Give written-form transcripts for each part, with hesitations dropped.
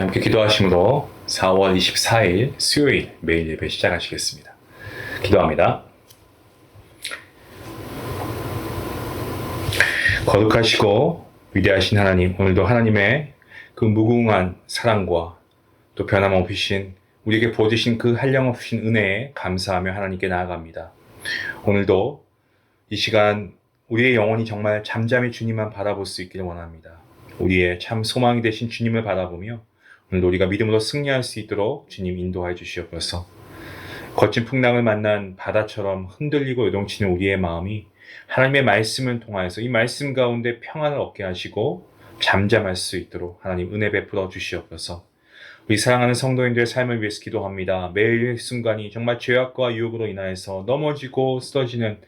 함께 기도하심으로 4월 24일 수요일 매일 예배 시작하시겠습니다. 기도합니다. 거룩하시고 위대하신 하나님, 오늘도 하나님의 그 무궁한 사랑과 또 변함없으신 우리에게 부어주신 그 한량없으신 은혜에 감사하며 하나님께 나아갑니다. 오늘도 이 시간 우리의 영혼이 정말 잠잠히 주님만 바라볼 수 있기를 원합니다. 우리의 참 소망이 되신 주님을 바라보며 오늘도 우리가 믿음으로 승리할 수 있도록 주님 인도하여 주시옵소서. 거친 풍랑을 만난 바다처럼 흔들리고 요동치는 우리의 마음이 하나님의 말씀을 통하여서 이 말씀 가운데 평안을 얻게 하시고 잠잠할 수 있도록 하나님 은혜 베풀어 주시옵소서. 우리 사랑하는 성도인들의 삶을 위해서 기도합니다. 매일 순간이 정말 죄악과 유혹으로 인하여서 넘어지고 쓰러지는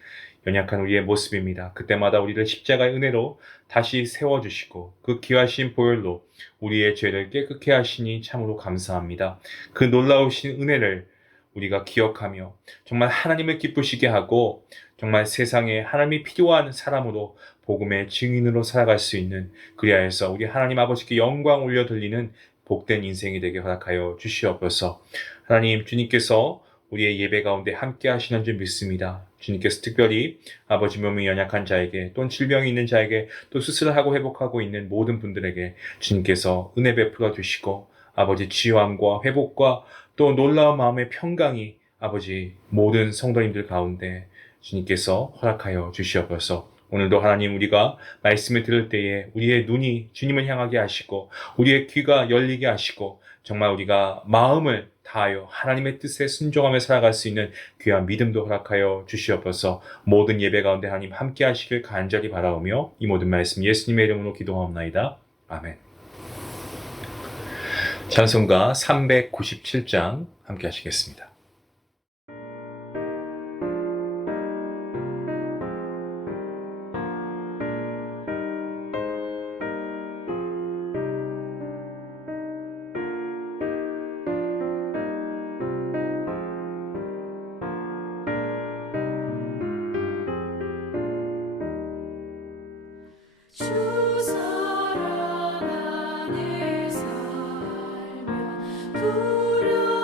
연약한 우리의 모습입니다. 그때마다 우리를 십자가의 은혜로 다시 세워주시고 그 귀하신 보혈로 우리의 죄를 깨끗게 하시니 참으로 감사합니다. 그 놀라우신 은혜를 우리가 기억하며 정말 하나님을 기쁘시게 하고 정말 세상에 하나님이 필요한 사람으로 복음의 증인으로 살아갈 수 있는 그리하여서 우리 하나님 아버지께 영광 올려 드리는 복된 인생이 되게 허락하여 주시옵소서. 하나님, 주님께서 우리의 예배 가운데 함께 하시는 줄 믿습니다. 주님께서 특별히 아버지 몸이 연약한 자에게 또 질병이 있는 자에게 또 수술을 하고 회복하고 있는 모든 분들에게 주님께서 은혜 베풀어 주시고 아버지 치유함과 회복과 또 놀라운 마음의 평강이 아버지 모든 성도님들 가운데 주님께서 허락하여 주시옵소서. 오늘도 하나님 우리가 말씀을 들을 때에 우리의 눈이 주님을 향하게 하시고 우리의 귀가 열리게 하시고 정말 우리가 마음을 다하여 하나님의 뜻에 순종하며 살아갈 수 있는 귀한 믿음도 허락하여 주시옵소서. 모든 예배 가운데 하나님 함께 하시길 간절히 바라오며 이 모든 말씀 예수님의 이름으로 기도하옵나이다. 아멘. 찬송가 397장 함께 하시겠습니다. 주 사랑 안에 살면 두려움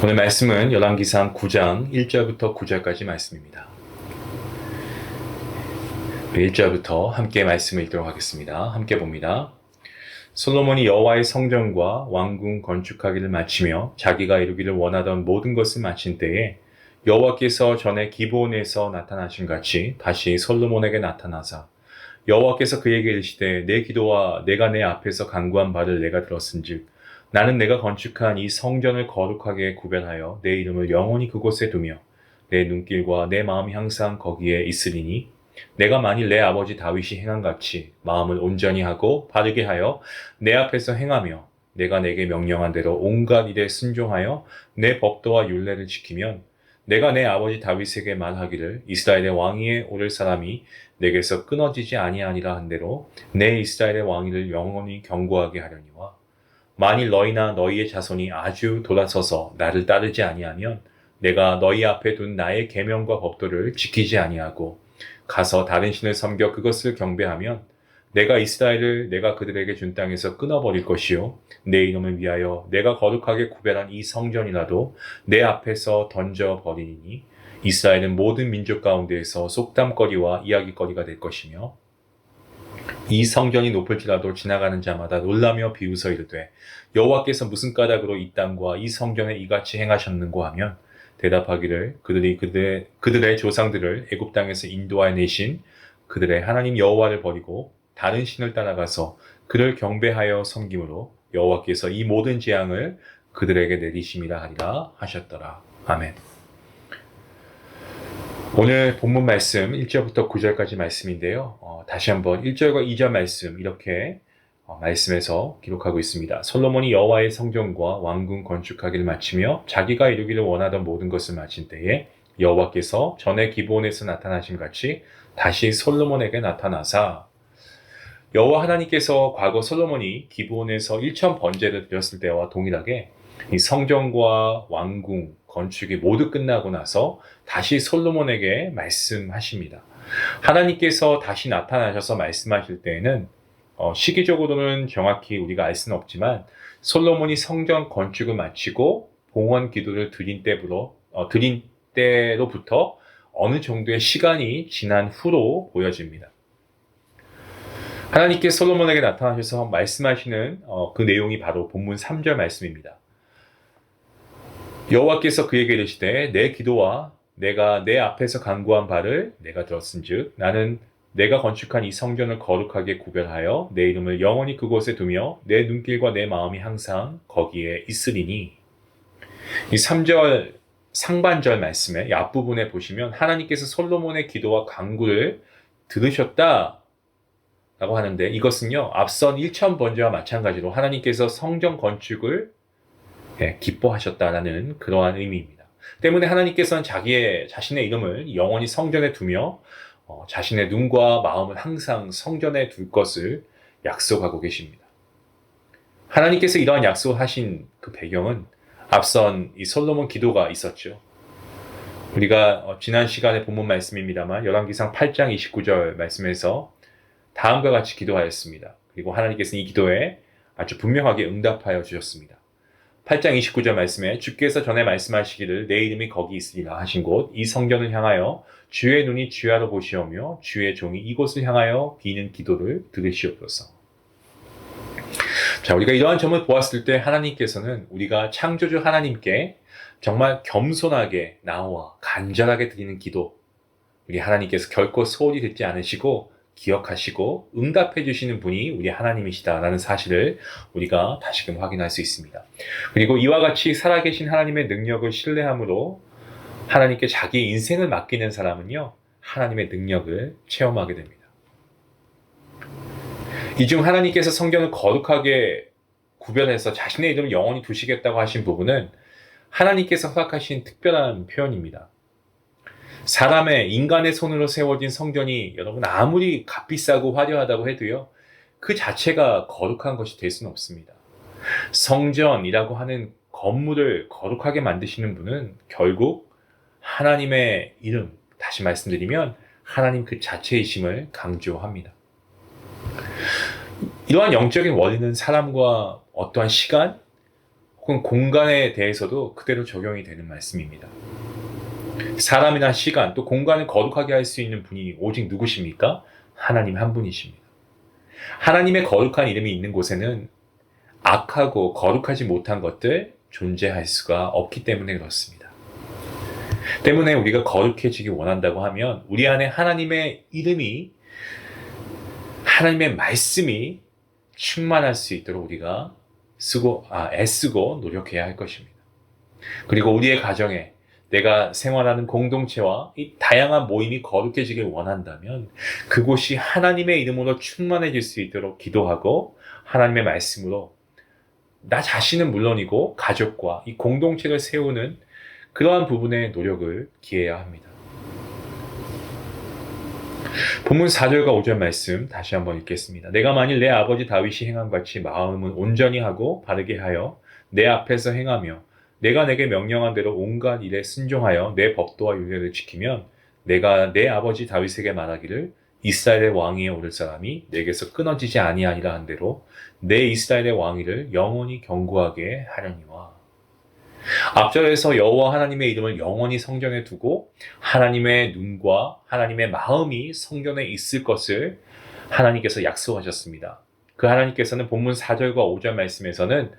오늘 말씀은 열왕기상 9장 1절부터 9절까지 말씀입니다. 1절부터 함께 말씀을 읽도록 하겠습니다. 함께 봅니다. 솔로몬이 여호와의 성전과 왕궁 건축하기를 마치며 자기가 이루기를 원하던 모든 것을 마친 때에 여호와께서 전에 기브온에서 나타나신 같이 다시 솔로몬에게 나타나사 여호와께서 그에게 이르시되 내 기도와 내가 내 앞에서 간구한 바를 내가 들었은즉 나는 내가 건축한 이 성전을 거룩하게 구별하여 내 이름을 영원히 그곳에 두며 내 눈길과 내 마음이 항상 거기에 있으리니 내가 만일 내 아버지 다윗이 행한 같이 마음을 온전히 하고 바르게 하여 내 앞에서 행하며 내가 내게 명령한 대로 온갖 일에 순종하여 내 법도와 율례를 지키면 내가 내 아버지 다윗에게 말하기를 이스라엘의 왕위에 오를 사람이 내게서 끊어지지 아니하니라 한 대로 내 이스라엘의 왕위를 영원히 견고하게 하려니와 만일 너희나 너희의 자손이 아주 돌아서서 나를 따르지 아니하면 내가 너희 앞에 둔 나의 계명과 법도를 지키지 아니하고 가서 다른 신을 섬겨 그것을 경배하면 내가 이스라엘을 내가 그들에게 준 땅에서 끊어버릴 것이요 내 이름을 위하여 내가 거룩하게 구별한 이 성전이라도 내 앞에서 던져버리니 이스라엘은 모든 민족 가운데에서 속담거리와 이야기거리가 될 것이며 이 성전이 높을지라도 지나가는 자마다 놀라며 비웃어 이르되 여호와께서 무슨 까닭으로 이 땅과 이 성전에 이같이 행하셨는고 하면 대답하기를 그들이 그들의 조상들을 애굽 땅에서 인도하여 내신 그들의 하나님 여호와를 버리고 다른 신을 따라가서 그를 경배하여 섬김으로 여호와께서 이 모든 재앙을 그들에게 내리심이라 하리라 하셨더라. 아멘. 오늘 본문 말씀 1절부터 9절까지 말씀인데요. 다시 한번 1절과 2절 말씀 이렇게 말씀에서 기록하고 있습니다. 솔로몬이 여호와의 성전과 왕궁 건축하기를 마치며 자기가 이루기를 원하던 모든 것을 마친 때에 여호와께서 전에 기브온에서 나타나심 같이 다시 솔로몬에게 나타나사 여호와 하나님께서 과거 솔로몬이 기브온에서 1천 번제를 드렸을 때와 동일하게 이 성전과 왕궁 건축이 모두 끝나고 나서 다시 솔로몬에게 말씀하십니다. 하나님께서 다시 나타나셔서 말씀하실 때에는 시기적으로는 정확히 우리가 알 수는 없지만 솔로몬이 성전 건축을 마치고 봉헌 기도를 드린 때로부터 어느 정도의 시간이 지난 후로 보여집니다. 하나님께 솔로몬에게 나타나셔서 말씀하시는 그 내용이 바로 본문 3절 말씀입니다. 여호와께서 그에게 이르시되 내 기도와 내가 내 앞에서 간구한 바를 내가 들었은즉 나는 내가 건축한 이 성전을 거룩하게 구별하여 내 이름을 영원히 그곳에 두며 내 눈길과 내 마음이 항상 거기에 있으리니 이 3절 상반절 말씀의 앞부분에 보시면 하나님께서 솔로몬의 기도와 간구를 들으셨다 라고 하는데 이것은요 앞선 1천 번제와 마찬가지로 하나님께서 성전 건축을 기뻐하셨다라는 그러한 의미입니다. 때문에 하나님께서는 자신의 이름을 영원히 성전에 두며 자신의 눈과 마음을 항상 성전에 둘 것을 약속하고 계십니다. 하나님께서 이러한 약속을 하신 그 배경은 앞선 이 솔로몬 기도가 있었죠. 우리가 지난 시간에 본문 말씀입니다만 열왕기상 8장 29절 말씀에서 다음과 같이 기도하였습니다. 그리고 하나님께서는 이 기도에 아주 분명하게 응답하여 주셨습니다. 8장 29절 말씀에 주께서 전에 말씀하시기를 내 이름이 거기 있으리라 하신 곳 이 성전을 향하여 주의 눈이 주야로 보시오며 주의 종이 이곳을 향하여 비는 기도를 들으시옵소서. 자, 우리가 이러한 점을 보았을 때 하나님께서는 우리가 창조주 하나님께 정말 겸손하게 나와 간절하게 드리는 기도 우리 하나님께서 결코 소홀히 듣지 않으시고 기억하시고 응답해 주시는 분이 우리 하나님이시다라는 사실을 우리가 다시금 확인할 수 있습니다. 그리고 이와 같이 살아계신 하나님의 능력을 신뢰함으로 하나님께 자기 인생을 맡기는 사람은요 하나님의 능력을 체험하게 됩니다. 이 중 하나님께서 성전을 거룩하게 구별해서 자신의 이름을 영원히 두시겠다고 하신 부분은 하나님께서 허락하신 특별한 표현입니다. 인간의 손으로 세워진 성전이 여러분 아무리 값비싸고 화려하다고 해도요 그 자체가 거룩한 것이 될 수는 없습니다. 성전이라고 하는 건물을 거룩하게 만드시는 분은 결국 하나님의 이름, 다시 말씀드리면 하나님 그 자체이심을 강조합니다. 이러한 영적인 원리는 사람과 어떠한 시간 혹은 공간에 대해서도 그대로 적용이 되는 말씀입니다. 사람이나 시간 또 공간을 거룩하게 할 수 있는 분이 오직 누구십니까? 하나님 한 분이십니다. 하나님의 거룩한 이름이 있는 곳에는 악하고 거룩하지 못한 것들 존재할 수가 없기 때문에 그렇습니다. 때문에 우리가 거룩해지기 원한다고 하면 우리 안에 하나님의 이름이, 하나님의 말씀이 충만할 수 있도록 우리가 애쓰고 노력해야 할 것입니다. 그리고 우리의 가정에 내가 생활하는 공동체와 이 다양한 모임이 거룩해지길 원한다면 그곳이 하나님의 이름으로 충만해질 수 있도록 기도하고 하나님의 말씀으로 나 자신은 물론이고 가족과 이 공동체를 세우는 그러한 부분에 노력을 기해야 합니다. 본문 4절과 5절 말씀 다시 한번 읽겠습니다. 내가 만일 내 아버지 다윗이 행한 같이 마음은 온전히 하고 바르게 하여 내 앞에서 행하며 내가 내게 명령한 대로 온갖 일에 순종하여 내 법도와 율례를 지키면 내가 내 아버지 다윗에게 말하기를 이스라엘의 왕위에 오를 사람이 내게서 끊어지지 아니하니라 한 대로 내 이스라엘의 왕위를 영원히 견고하게 하려니와. 앞절에서 여호와 하나님의 이름을 영원히 성전에 두고 하나님의 눈과 하나님의 마음이 성전에 있을 것을 하나님께서 약속하셨습니다. 그 하나님께서는 본문 4절과 5절 말씀에서는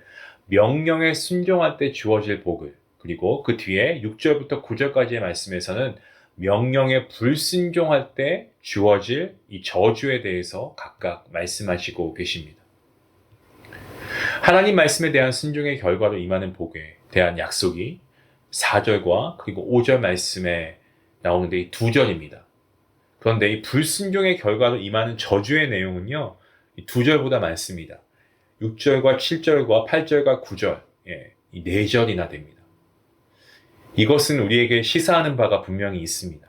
명령에 순종할 때 주어질 복을, 그리고 그 뒤에 6절부터 9절까지의 말씀에서는 명령에 불순종할 때 주어질 이 저주에 대해서 각각 말씀하시고 계십니다. 하나님 말씀에 대한 순종의 결과로 임하는 복에 대한 약속이 4절과 그리고 5절 말씀에 나오는데 이 2절입니다. 그런데 이 불순종의 결과로 임하는 저주의 내용은요, 이 2절보다 많습니다. 6절과 7절과 8절과 9절, 이 4절이나 됩니다. 이것은 우리에게 시사하는 바가 분명히 있습니다.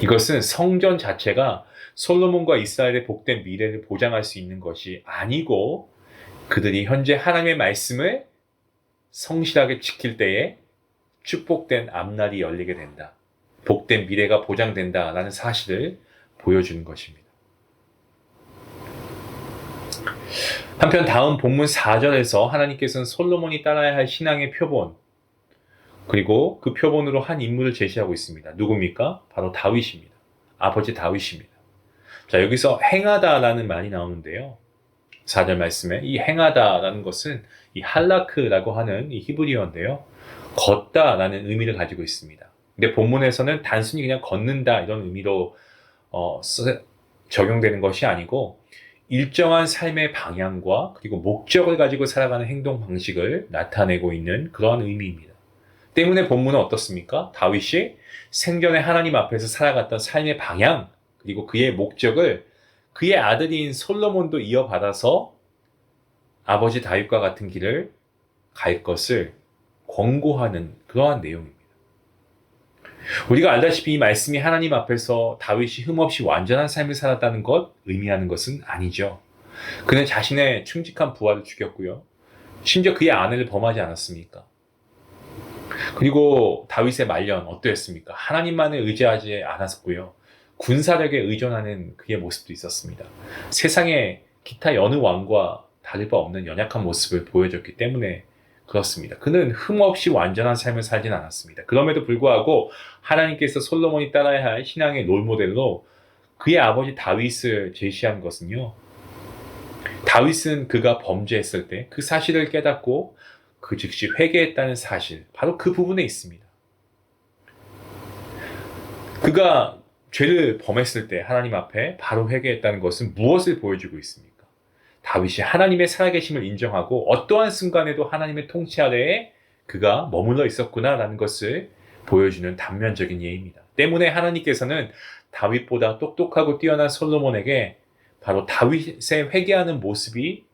이것은 성전 자체가 솔로몬과 이스라엘의 복된 미래를 보장할 수 있는 것이 아니고 그들이 현재 하나님의 말씀을 성실하게 지킬 때에 축복된 앞날이 열리게 된다. 복된 미래가 보장된다라는 사실을 보여주는 것입니다. 한편 다음 본문 4절에서 하나님께서는 솔로몬이 따라야 할 신앙의 표본, 그리고 그 표본으로 한 인물을 제시하고 있습니다. 누굽니까? 바로 다윗입니다. 아버지 다윗입니다. 자, 여기서 행하다라는 말이 나오는데요. 4절 말씀에 이 행하다라는 것은 이 할라크라고 하는 이 히브리어인데요. 걷다라는 의미를 가지고 있습니다. 근데 본문에서는 단순히 그냥 걷는다 이런 의미로 적용되는 것이 아니고 일정한 삶의 방향과 그리고 목적을 가지고 살아가는 행동 방식을 나타내고 있는 그러한 의미입니다. 때문에 본문은 어떻습니까? 다윗이 생전에 하나님 앞에서 살아갔던 삶의 방향 그리고 그의 목적을 그의 아들인 솔로몬도 이어받아서 아버지 다윗과 같은 길을 갈 것을 권고하는 그러한 내용입니다. 우리가 알다시피 이 말씀이 하나님 앞에서 다윗이 흠없이 완전한 삶을 살았다는 것 의미하는 것은 아니죠. 그는 자신의 충직한 부하를 죽였고요. 심지어 그의 아내를 범하지 않았습니까? 그리고 다윗의 말년 어떠했습니까? 하나님만을 의지하지 않았고요. 군사력에 의존하는 그의 모습도 있었습니다. 세상의 기타 여느 왕과 다를 바 없는 연약한 모습을 보여줬기 때문에 그렇습니다. 그는 흠없이 완전한 삶을 살진 않았습니다. 그럼에도 불구하고 하나님께서 솔로몬이 따라야 할 신앙의 롤모델로 그의 아버지 다윗을 제시한 것은요. 다윗은 그가 범죄했을 때 그 사실을 깨닫고 그 즉시 회개했다는 사실, 바로 그 부분에 있습니다. 그가 죄를 범했을 때 하나님 앞에 바로 회개했다는 것은 무엇을 보여주고 있습니까? 다윗이 하나님의 살아계심을 인정하고 어떠한 순간에도 하나님의 통치 아래에 그가 머물러 있었구나라는 것을 보여주는 단면적인 예입니다. 때문에 하나님께서는 다윗보다 똑똑하고 뛰어난 솔로몬에게 바로 다윗의 회개하는 모습이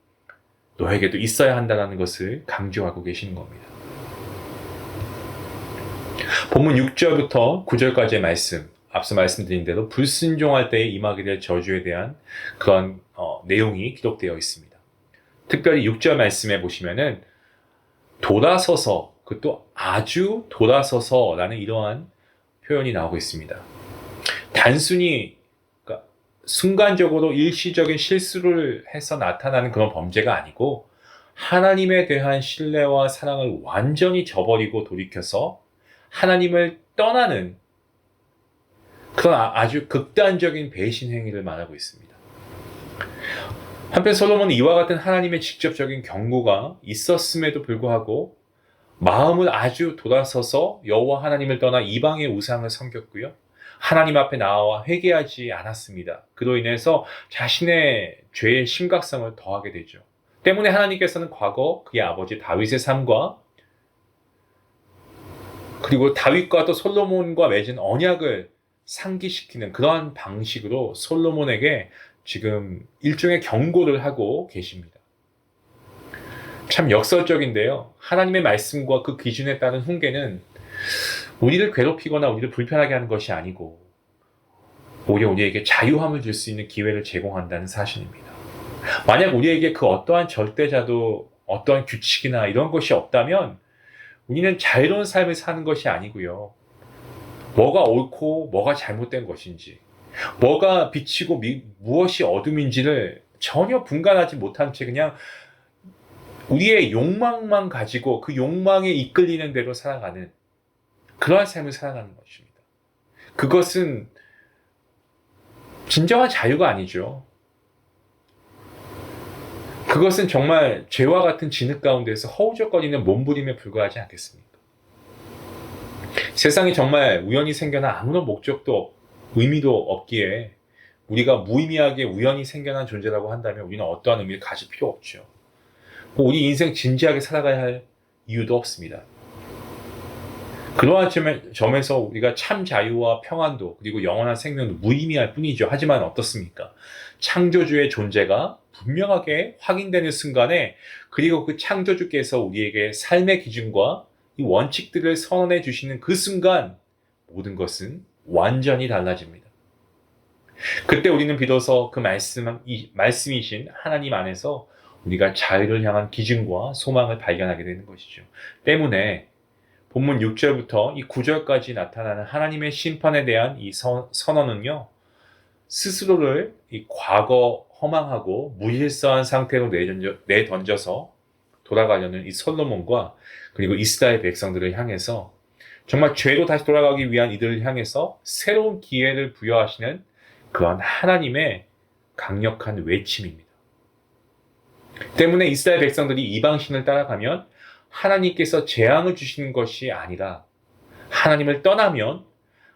너에게도 있어야 한다는 것을 강조하고 계시는 겁니다. 본문 6절부터 9절까지의 말씀, 앞서 말씀드린 대로 불순종할 때에 임하게 될 저주에 대한 그런 내용이 기록되어 있습니다. 특별히 6절 말씀에 보시면은 돌아서서, 그것도 아주 돌아서서라는 이러한 표현이 나오고 있습니다. 단순히 순간적으로 일시적인 실수를 해서 나타나는 그런 범죄가 아니고 하나님에 대한 신뢰와 사랑을 완전히 저버리고 돌이켜서 하나님을 떠나는 그런 아주 극단적인 배신 행위를 말하고 있습니다. 한편 솔로몬은 이와 같은 하나님의 직접적인 경고가 있었음에도 불구하고 마음을 아주 돌아서서 여호와 하나님을 떠나 이방의 우상을 섬겼고요. 하나님 앞에 나와 회개하지 않았습니다. 그로 인해서 자신의 죄의 심각성을 더하게 되죠. 때문에 하나님께서는 과거 그의 아버지 다윗의 삶과 그리고 다윗과 또 솔로몬과 맺은 언약을 상기시키는 그러한 방식으로 솔로몬에게 지금 일종의 경고를 하고 계십니다. 참 역설적인데요. 하나님의 말씀과 그 기준에 따른 훈계는 우리를 괴롭히거나 우리를 불편하게 하는 것이 아니고 오히려 우리에게 자유함을 줄 수 있는 기회를 제공한다는 사실입니다. 만약 우리에게 그 어떠한 절대자도 어떠한 규칙이나 이런 것이 없다면 우리는 자유로운 삶을 사는 것이 아니고요. 뭐가 옳고 뭐가 잘못된 것인지, 뭐가 빛이고 무엇이 어둠인지를 전혀 분간하지 못한 채 그냥 우리의 욕망만 가지고 그 욕망에 이끌리는 대로 살아가는 그러한 삶을 살아가는 것입니다. 그것은 진정한 자유가 아니죠. 그것은 정말 죄와 같은 진흙 가운데서 허우적거리는 몸부림에 불과하지 않겠습니까? 세상이 정말 우연히 생겨난 아무런 목적도 의미도 없기에 우리가 무의미하게 우연히 생겨난 존재라고 한다면 우리는 어떠한 의미를 가질 필요 없죠. 우리 인생 진지하게 살아가야 할 이유도 없습니다. 그러한 점에서 우리가 참 자유와 평안도 그리고 영원한 생명도 무의미할 뿐이죠. 하지만 어떻습니까? 창조주의 존재가 분명하게 확인되는 순간에 그리고 그 창조주께서 우리에게 삶의 기준과 이 원칙들을 선언해 주시는 그 순간 모든 것은 완전히 달라집니다. 그때 우리는 비로소 그 말씀이신 하나님 안에서 우리가 자유를 향한 기준과 소망을 발견하게 되는 것이죠. 때문에 본문 6절부터 이 9절까지 나타나는 하나님의 심판에 대한 이 선언은요, 스스로를 이 과거 허망하고 무질서한 상태로 내던져서 돌아가려는 이 솔로몬과 그리고 이스라엘 백성들을 향해서 정말 죄로 다시 돌아가기 위한 이들을 향해서 새로운 기회를 부여하시는 그런 하나님의 강력한 외침입니다. 때문에 이스라엘 백성들이 이방신을 따라가면 하나님께서 재앙을 주시는 것이 아니라 하나님을 떠나면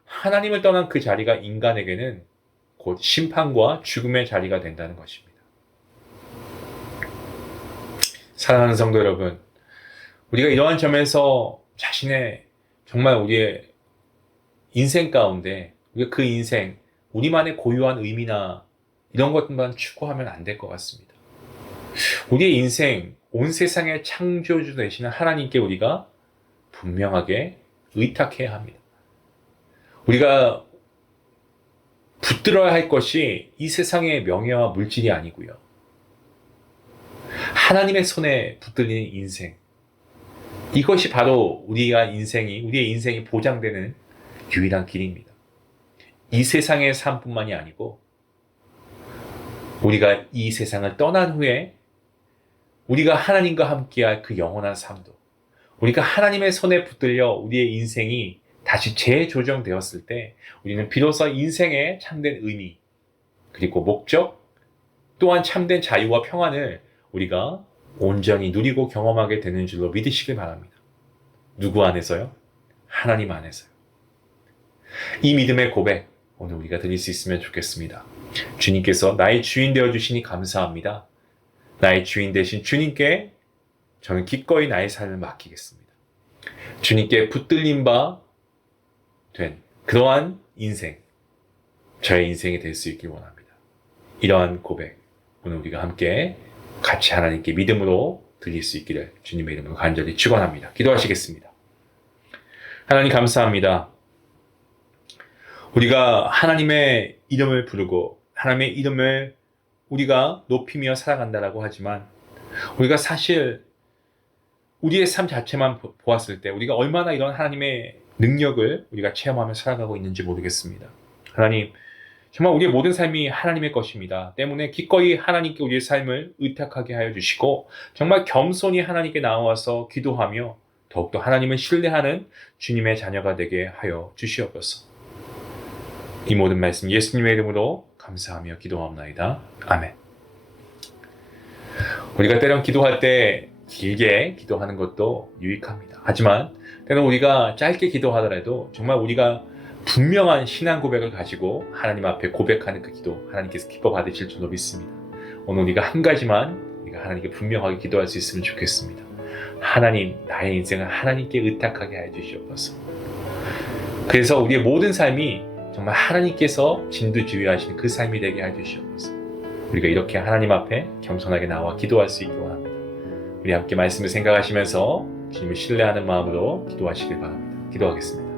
하나님을 떠난 그 자리가 인간에게는 곧 심판과 죽음의 자리가 된다는 것입니다. 사랑하는 성도 여러분, 우리가 이러한 점에서 자신의 정말 우리의 인생 가운데 우리가 그 인생, 우리만의 고유한 의미나 이런 것들만 추구하면 안 될 것 같습니다. 우리의 인생, 온 세상의 창조주 되시는 하나님께 우리가 분명하게 의탁해야 합니다. 우리가 붙들어야 할 것이 이 세상의 명예와 물질이 아니고요. 하나님의 손에 붙들리는 인생. 이것이 바로 우리의 인생이 보장되는 유일한 길입니다. 이 세상의 삶뿐만이 아니고 우리가 이 세상을 떠난 후에 우리가 하나님과 함께할 그 영원한 삶도, 우리가 하나님의 손에 붙들려 우리의 인생이 다시 재조정되었을 때 우리는 비로소 인생의 참된 의미, 그리고 목적, 또한 참된 자유와 평안을 우리가 온전히 누리고 경험하게 되는 줄로 믿으시길 바랍니다. 누구 안에서요? 하나님 안에서요. 이 믿음의 고백, 오늘 우리가 드릴 수 있으면 좋겠습니다. 주님께서 나의 주인 되어주시니 감사합니다. 나의 주인 되신 주님께 저는 기꺼이 나의 삶을 맡기겠습니다. 주님께 붙들린 바 된 그러한 인생, 저의 인생이 될 수 있길 원합니다. 이러한 고백, 오늘 우리가 함께 같이 하나님께 믿음으로 드릴 수 있기를 주님의 이름으로 간절히 축원합니다. 기도하시겠습니다. 하나님 감사합니다. 우리가 하나님의 이름을 부르고 하나님의 이름을 우리가 높이며 살아간다라고 하지만 우리가 사실 우리의 삶 자체만 보았을 때 우리가 얼마나 이런 하나님의 능력을 우리가 체험하며 살아가고 있는지 모르겠습니다. 하나님, 정말 우리의 모든 삶이 하나님의 것입니다. 때문에 기꺼이 하나님께 우리의 삶을 의탁하게 하여 주시고 정말 겸손히 하나님께 나와서 기도하며 더욱더 하나님을 신뢰하는 주님의 자녀가 되게 하여 주시옵소서. 이 모든 말씀 예수님의 이름으로 감사하며 기도하옵나이다. 아멘. 우리가 때론 기도할 때 길게 기도하는 것도 유익합니다. 하지만 때론 우리가 짧게 기도하더라도 정말 우리가 분명한 신앙 고백을 가지고 하나님 앞에 고백하는 그 기도 하나님께서 기뻐 받으실 줄로 믿습니다. 오늘 우리가 한 가지만 우리가 하나님께 분명하게 기도할 수 있으면 좋겠습니다. 하나님, 나의 인생을 하나님께 의탁하게 해 주시옵소서. 그래서 우리의 모든 삶이 정말 하나님께서 진두지휘하시는 그 삶이 되게 해 주시옵소서. 우리가 이렇게 하나님 앞에 겸손하게 나와 기도할 수 있기 원합니다. 우리 함께 말씀을 생각하시면서 주님을 신뢰하는 마음으로 기도하시길 바랍니다. 기도하겠습니다.